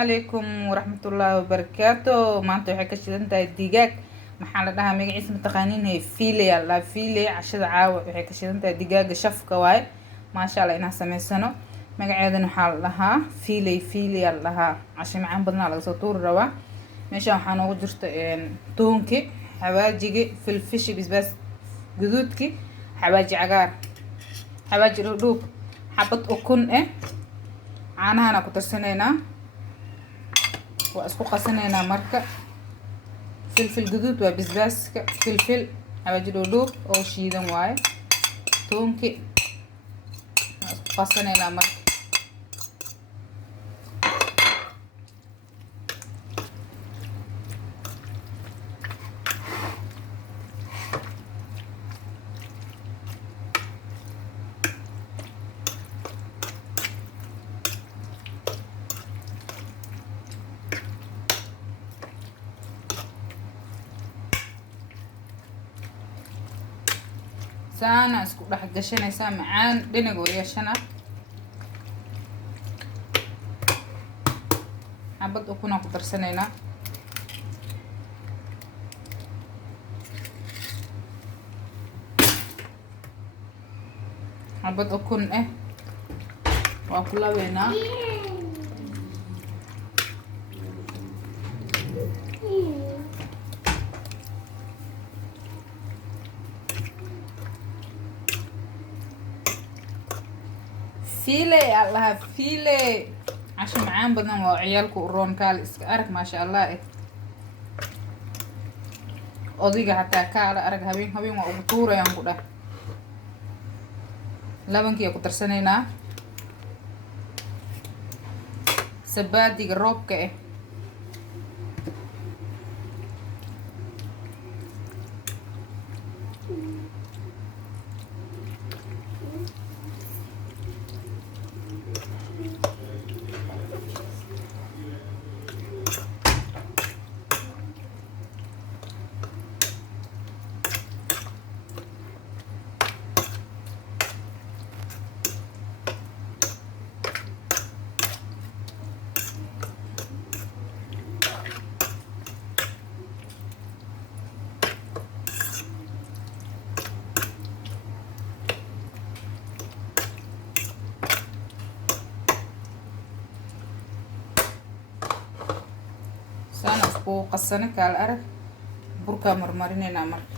عليكم ورحمة الله وبركاته. ما انتو waxay ka shidan tahay digaag maxaa la dhahaa magaciisa mataqaaniin hay fiile la fiile cashada caawa waxay ka shidan tahay digaaga shafka waay maasha Allah inaan sameysano magaceedana waxaa la dhahaa fiile la dhahaa casho macaan badan laga soo tuuri rabaa meesha waxaa noogu jirta toonki xawaajiga filfishi bisbaas guduudki xawaaji cagaar xawaaji dhudhuub xabad ukun caanahan ku tarsanaynaa waa isku qasanaynaa marka filfil guduud waa bisbaaska filfil xawaaji dhudhuub oo shiidan waaye toonki waa isku qasanaynaa marka saana isku dhex gashanaysaa macaan dhinaga yeeshana xabad ukun ku darsanaynaa xabad ukun waa ku labeynaa fiile الله fiile casho macaan badan waa ciyaalku u roon kaal iska arag maasha Allah odiga hataa kaala arag habeen waa ugu tuurayaan ku dhah labankii ku darsanaynaa sabaadiga roobka saana isku qasana kaal arag burka marmarinayna marka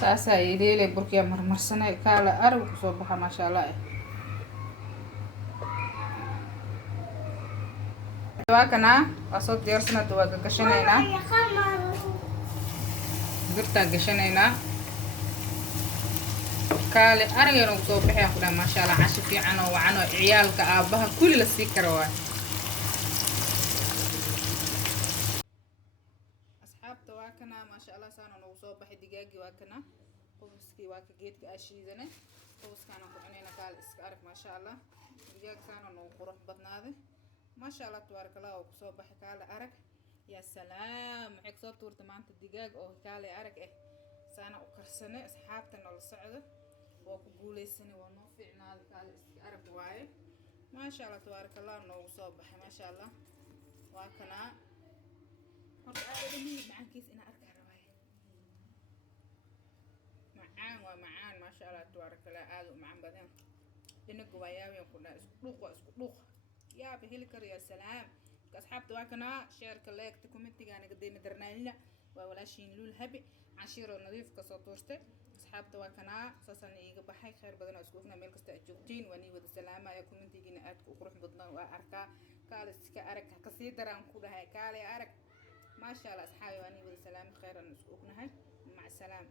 saasa ileele burkiya marmarsanay kaala arag ku soo baxa maasha Allah waa kana soo diyaarsana waa ka gashanaynaa birta gashanaynaa kaale aragana ku soo baxay ku dhaa maasha Allah casho fiican oo wacan oo ciyaalka aabaha kulli la sii karo waa asxaabta waa kana maasha Allah saana nagu soo baxay digaagi waa kana qoyskii waa ka geedka ashiidane qoyskana ku cunayna kaal iska arag maasha Allah digaag saana nagu qurux badnaaday maasha Allah tabaarakallah oo ku soo baxay kaala arag ya salaam waxay soo tuurtay maanta digaag oo kaale arag saana u karsane asxaabta nala socdo waa ku guuleysanay waa noo fiicnaaday kaale iska arag waaye ما شاء الله تبارك الله انه صوب ما شاء الله وكنا هرت أدمي معان كيس إن أركع رواية معان ومعان ما شاء الله تبارك الله آدو معان بدين إنك وياوي كنا اسكلوخ يا بهلكر يا سلام أصحابتي وكنا شير كلاك تكومنتي يعني قديم درناينا ولا شين لول هبي عشيرة نظيف كسطورته أصحابتي وكنا أساسا يجي بحي خير بدنا أسكوفنا ملك استأجوتين وني ود السلامة يا كومنتي جينا أتك وقروح بدنا وأركا كالس كأرك كسيدر عن كل هاي كالي أرك ما شاء الله أصحابي وني ود السلامة خيرا نسكوفنا هاي مع السلامة.